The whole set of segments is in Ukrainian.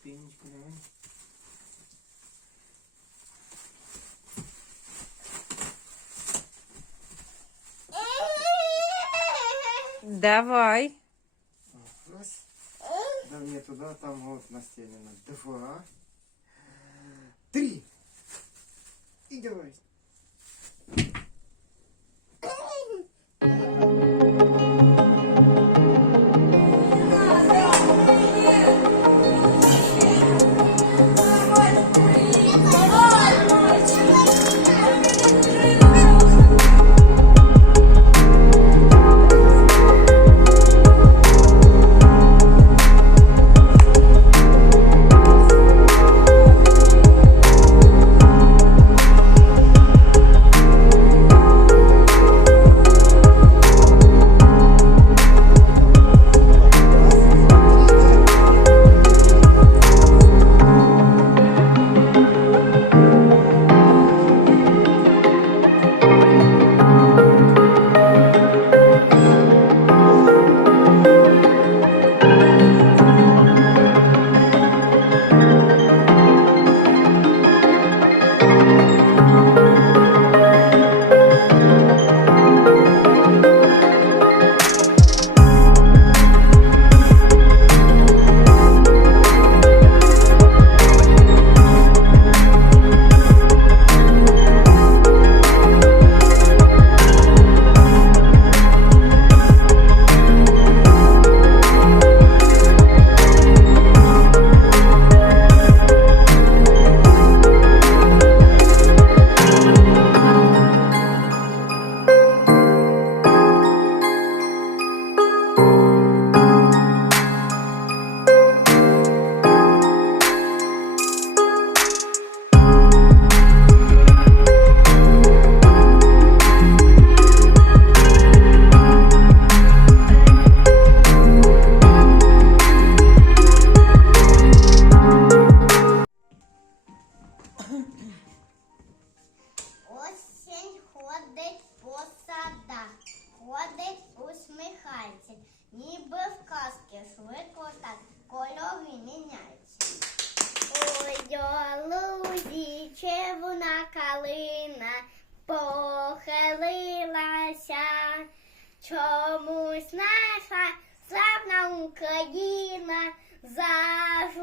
Ступенечку, давай. Давай. Раз. Да мне туда, там вот настелено. Два. Три. И давай. Похилилася, чомусь наша славна Україна зажурилася.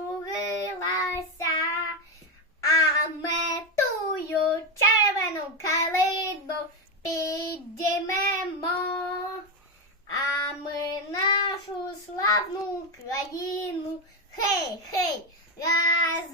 А ми тую червону калину підіймемо, а ми нашу славну країну, хей, хей, ра